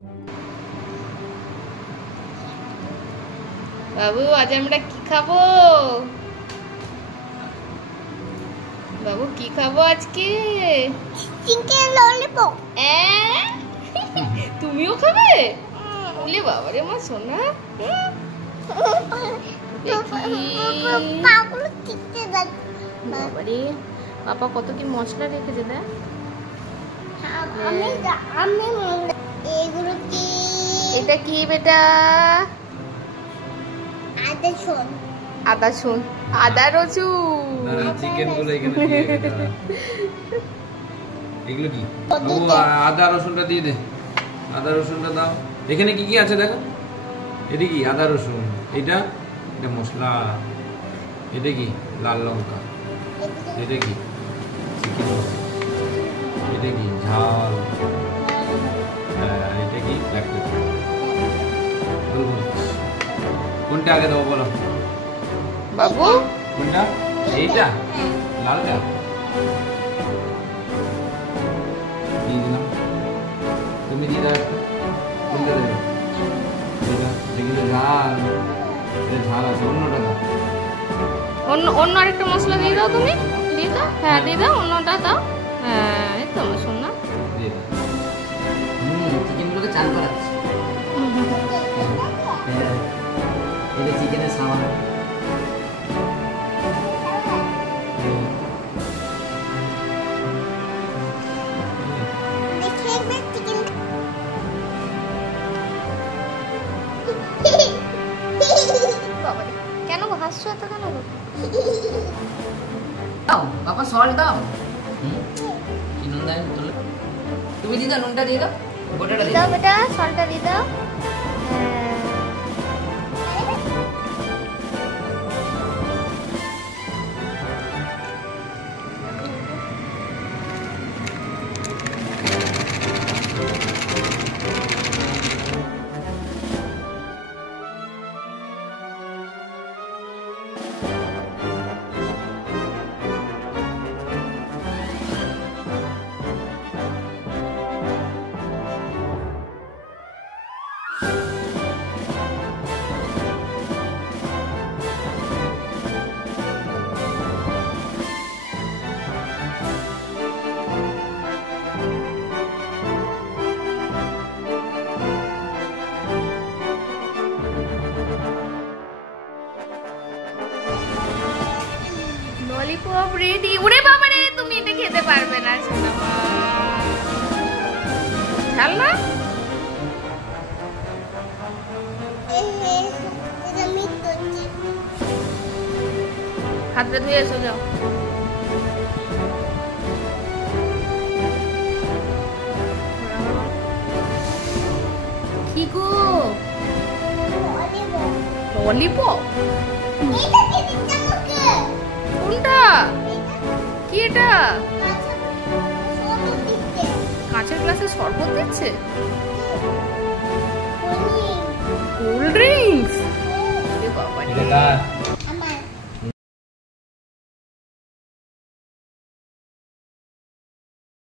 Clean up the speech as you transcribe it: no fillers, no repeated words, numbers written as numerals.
বাবু আজ আমরা কি খাবো? বাবু কি খাবো আজকে? Chicken lollipop. তুমিও খাবে? বলে বাবারে মা সোনা। পাগুলো চিকতে দাও। বাবারে পাপা কত কি মশলা রেখেছে দেখ। আমি এগুলো কি? এটা কি বেটা? আদা শোন। আদা রসুন। আদা রসুন। চিকেন গুলো এখানে দিয়ে দে। এগুলো কি? বাবু আদা রসুনটা দিয়ে দে। আদা রসুনটা দাও। এখানে কি কি আছে দেখো। এটা কি? আদা রসুন। এটা মশলা। এটা কি? লাল লঙ্কা। এটা কি? চিকেন মশলা। এটা কি? ঝাল। এটা কি? Black pepper. কোনটা আগে দেবো বলো বাবু? কোনটা? এইটা লালটা দিয়ে দিলাম। তুমি দিয়ে দাও একটা। কোনটা দেবে? যেগুলো ঝাল, এটা ঝাল আছে। অন্যটা দাও। অন্য আরেকটা মশলা দিয়ে দাও তুমি। দিয়ে দাও। হ্যাঁ দিয়ে দাও। অন্যটা দাও। হ্যাঁ এই তো আমার সোনা। দিয়ে দাও। চিকেনগুলোকে চাল করাচ্ছি। এটা চিকেনের সামান। কেন হাসছো এত কেন? দাও বাবা সল্ট দাও। কি নুন দেয় তোলে? তুমি দিয়ে দাও, নুনটা দিয়ে দাও, গোটাটা দিয়ে দাও দাও। বেটা, সলটা দিয়ে দাও। Lollipop ready. ওরে বাবা রে, তুমি এটা খেতে পারবে না সোনা মা। ঝাল না? এটা মিট করছি। হাতটা ধুয়ে এসো যাও। কি গো? ললিপপ? এটা কি দিচ্ছ আমাকে? কোনটা? কি এটা? শরবত দিচ্ছে। কাঁচের গ্লাসে শরবত দিচ্ছে? Cold cold drinks? এটা কার?